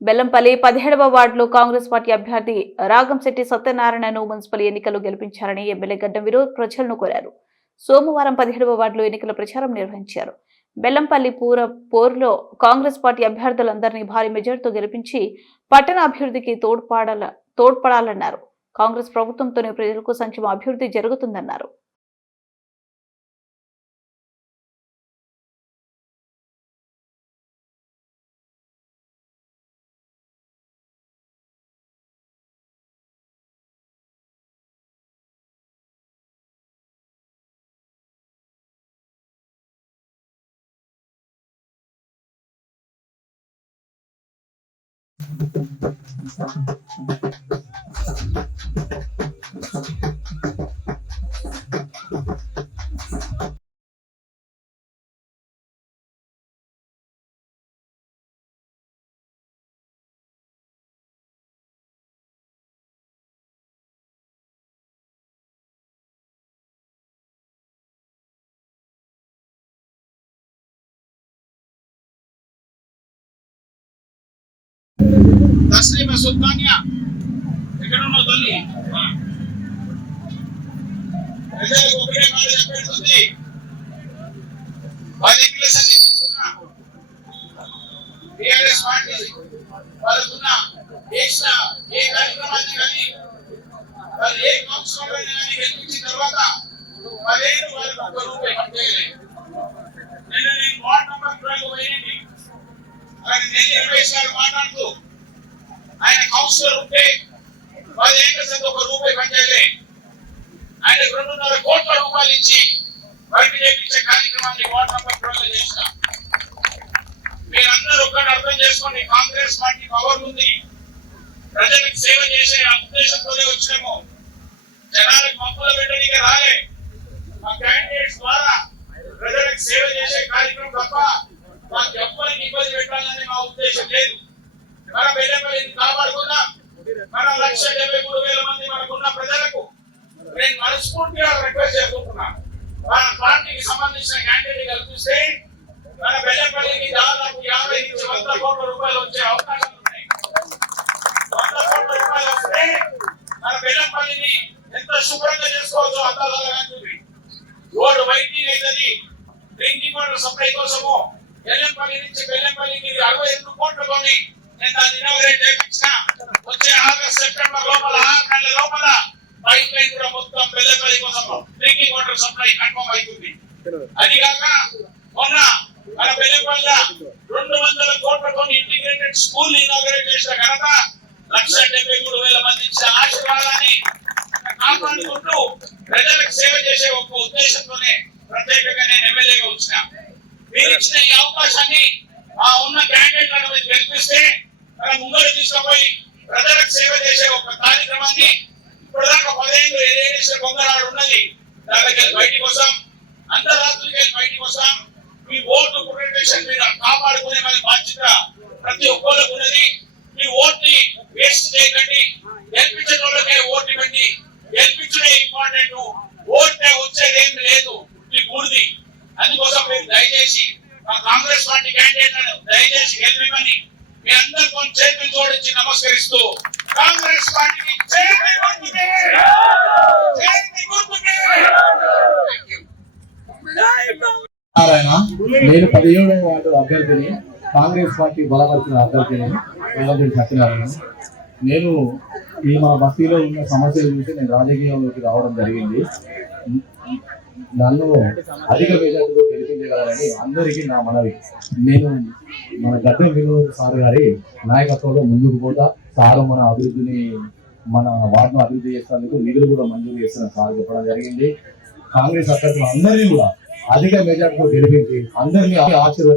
బెల్లంపల్లి పదిహేడవ వార్డులో కాంగ్రెస్ పార్టీ అభ్యర్థి రాగంశెట్టి సత్యనారాయణను మున్సిపల్ ఎన్నికలు గెలిపించారని ఎమ్మెల్యే గడ్డం విరోధ ప్రజలను కోరారు. సోమవారం పదిహేడవ వార్డులో ఎన్నికల ప్రచారం నిర్వహించారు. బెల్లంపల్లి పూర పోరులో కాంగ్రెస్ పార్టీ అభ్యర్థులందరినీ భారీ మెజార్టీతో గెలిపించి పట్టణ అభివృద్ధికి తోడ్పడాల తోడ్పడాలన్నారు. కాంగ్రెస్ ప్రభుత్వంతోనే ప్రజలకు సంక్షేమ అభివృద్ధి జరుగుతుందన్నారు. Thank you. తస్లీమ సుల్తానియా. ఎక్కడ ఉన్నావు తల్లి. ప్రజలకు ఒకటే మాట చెప్పేస్తుంది పది ఇంగ్లీష్ అన్ని తీసుకున్నా. టీఆర్ఎస్ పార్టీ వాళ్ళకున్న చేసిన ఏ కార్యక్రమాన్ని కానీ వాళ్ళు ఏ కానీ గెలిపించిన తర్వాత పదిహేను వాళ్ళకి ఒక్క రూపాయి కట్టేయలేదు నిన్న నేను వార్డ్ నంబర్ ట్వెల్వ్ పోయి ఆయన నెల్లి రమేష్ గారు మాట్లాడుతూ ఆయన కౌన్సిలర్ ఉంటే పది ఏకర్స్ ఒక రూపాయి పనిచేయలే. ఆయన రెండున్నర కోట్ల రూపాయలు ఇచ్చి వర్క్ చేపించే కార్యక్రమాన్ని వార్డ్ నంబర్ ట్వెల్వ్ చేసిన మీరందరూ ఒక్కటి అర్థం చేసుకోండి కాంగ్రెస్ పార్టీ పవర్ ఉంది. ప్రజలకు సేవ చేసే ఉద్దేశంతోనే వచ్చినాము. జనాలకు మప్పుల పెట్టడానికి రాలే. మా క్యాండిడేట్స్ ద్వారా ప్రజలకు సేవ చేసే కార్యక్రమం తప్ప మాకు ఎవ్వరికి ఇబ్బంది పెట్టాలని మా ఉద్దేశం లేదు. మన బెల్లపల్లిని కాపాడుకుందాం. మన లక్ష డెబ్బై మూడు వేల మంది మనకున్న ప్రజలకు నేను మనస్ఫూర్తిగా రిక్వెస్ట్ చేసుకుంటున్నాను మన పార్టీకి సంబంధించిన క్యాండిడేట్ కల్పిస్తే మన బెల్లపల్లికి దాదాపు యాభై నుంచి వంద కోట్ల రూపాయలు వచ్చే అవకాశాలు ఉన్నాయి. వంద కోట్ల రూపాయలు వస్తే మన బెల్లంపల్లిని ఎంత శుభ్రంగా చేసుకోవచ్చో అంత రోడ్డు వైద్యం అవుతుంది డ్రింకింగ్ వాటర్ సప్లై కోసము బెల్లంపల్లి నుంచి బెల్లంపల్లికి అరవై రెండు కోట్లతోని నేను దాన్ని ఇనాగరేట్ చేయించిన. వచ్చే ఆగస్ట్ సెప్టెంబర్ లోపల ఆరు నెలల లోపల పైప్ లైన్ కూడా మొత్తం బెల్లంపల్లి కోసం డ్రింకింగ్ వాటర్ సప్లై కన్ఫర్మ్ అవుతుంది అది కాక మొన్న మన బెల్లంపల్లి రెండు వందల కోట్లతో ఇంటిగ్రేటెడ్ స్కూల్ ఇనాగరేట్ చేసిన ఘనత లక్ష డెబ్బై మూడు వేల మంది ఇచ్చిన ఆశీర్వాదాన్ని కాపాడుకుంటూ ప్రజలకు సేవ చేసే ఒక ఉద్దేశంతోనే ప్రత్యేకంగా నేను ఎమ్మెల్యేగా వచ్చినా. మీరు ఇచ్చిన ఈ అవకాశాన్ని ఆ ఉన్న క్యాండిడేట్లను మీరు గెలిపిస్తే మనం ముందర తీసుకుపోయి ప్రజలకు సేవ చేసే ఒక కార్యక్రమాన్ని ఇప్పటిదాకా పదిహేను ఏడేసిన కొంగరాడు ఉన్నది. దానికి బయటికి వస్తాం. అంతరాత్రికి వెళ్ళి బయటికి వస్తాం. మీ ఓటు ప్రొటెక్షన్ మీరు కాపాడుకునే మన బాధ్యత ప్రతి ఒక్కరికి ఉన్నది. మీ ఓట్ని వేస్ట్ చేయకండి. గెలిపించిన వాళ్ళకే ఓటు ఇవ్వండి. గెలిపించడే ఇంపార్టెంట్ ఓటే వచ్చేది ఏం లేదు మీ బూడిది అందుకోసం మీరు దయచేసి మా కాంగ్రెస్ పార్టీ క్యాండిడేట్లను దయచేసి గెలిపిమని మీ అందరు కొంచెం చేతులు జోడించి నమస్కరిస్తూ కాంగ్రెస్ పార్టీకి చేతి గుర్తుకే! చేతి గుర్తుకే! నారాయణ నేను పదిహేడవ వార్డు అభ్యర్థిని కాంగ్రెస్ పార్టీ బలపరిచిన అభ్యర్థిని వెల్లడి సత్యనారాయణ. నేను ఈ మా బస్తీలో ఉన్న సమస్యల గురించి నేను రాజకీయంలోకి రావడం జరిగింది. నన్ను అధిక మెజార్టీతో గెలిపించగలరని అందరికీ నా మనవి. నేను మన గడ్డం వినోద్ సార్ గారి నాయకత్వంలో ముందుకు పోతా. సార్ మన అభివృద్ధిని మన వార్డును అభివృద్ధి చేసేందుకు నిధులు కూడా మంజూరు చేస్తున్న సార్ చెప్పడం జరిగింది. కాంగ్రెస్ అభ్యర్థులు అందరినీ కూడా అధిక మెజార్టీతో గెలిపించి అందరినీ ఆశీర్వదించి